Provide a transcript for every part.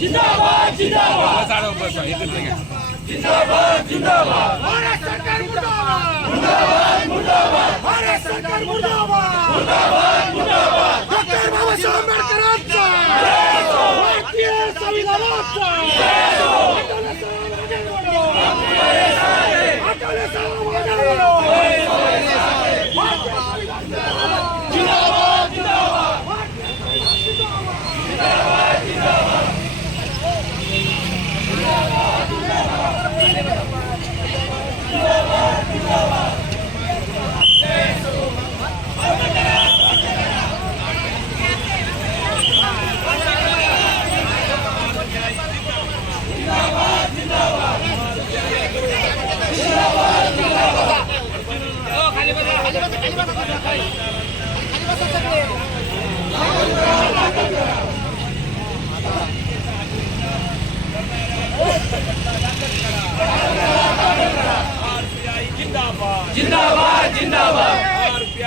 जिंदाबाद जिंदाबाद. जिंदाबाद भारत सरकार मुर्दाबाद भारत सरकार मुर्दाबाद.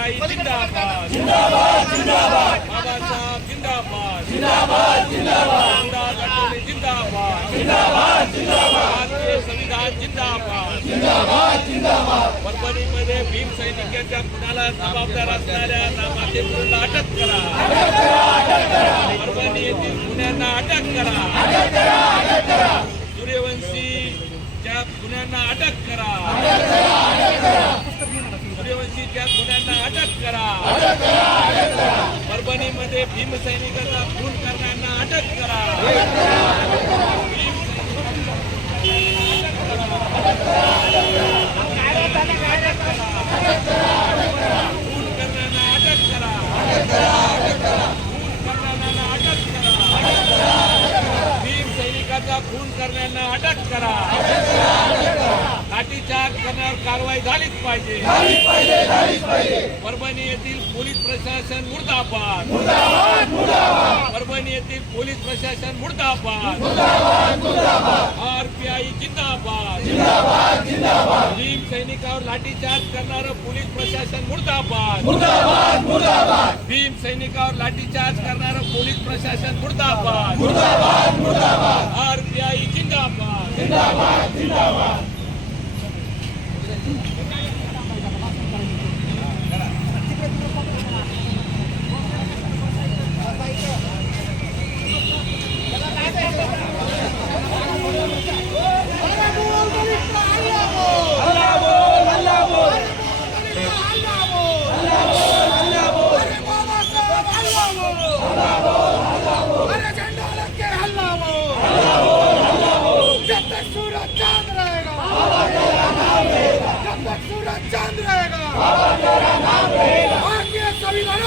आरपीआय जिंदाबाद जिंदाबाद जिंदाबाद बाबासाहेब जिंदाबाद जिंदाबाद जिंदाबाद आठवले जिंदाबाद जिंदाबाद जिंदाबाद संविधान जिंदाबाद जिंदाबाद जिंदाबाद परभणीमध्ये भीम सैनिकांच्या कुणाला जबाबदार असणाऱ्या नामाचे नामादेवला अटक करा परभणी येथील गुन्ह्यांना अटक करा सूर्यवंशी सूर्यवंशीच्या गुन्ह्यांना अटक करा. सूर्यवंशीच्या गुन्ह्यांना अटक करा. परभणीमध्ये भीमसैनिकांना खून करणाऱ्यांना अटक करा. खून करणाऱ्यांना अटक करा. खून करणाऱ्यांना अटक करा. भीम सैनिकाचा खून करणाऱ्यांना अटक करा. कारवाई झालीच पाहिजे. परभणी येथील पोलीस प्रशासन मुर्दाबाद. परभणी येथील पोलीस प्रशासन मुर्दाबाद. आरपीआय जिंदाबाद. भीम सैनिकावर लाठीचार्ज करणारं पोलीस प्रशासन मुर्दाबाद. भीम सैनिकावर लाठीचार्ज करणारं पोलीस प्रशासन मुर्दाबाद. आरपीआय जिंदाबाद. अरे झंडा चांद रहेगा जब तक सूरज चांद रहेगा भारतीय संविधानाचा भारतीय संविधानाचा भारत सरकार मुर्दाबाद भारत सरकार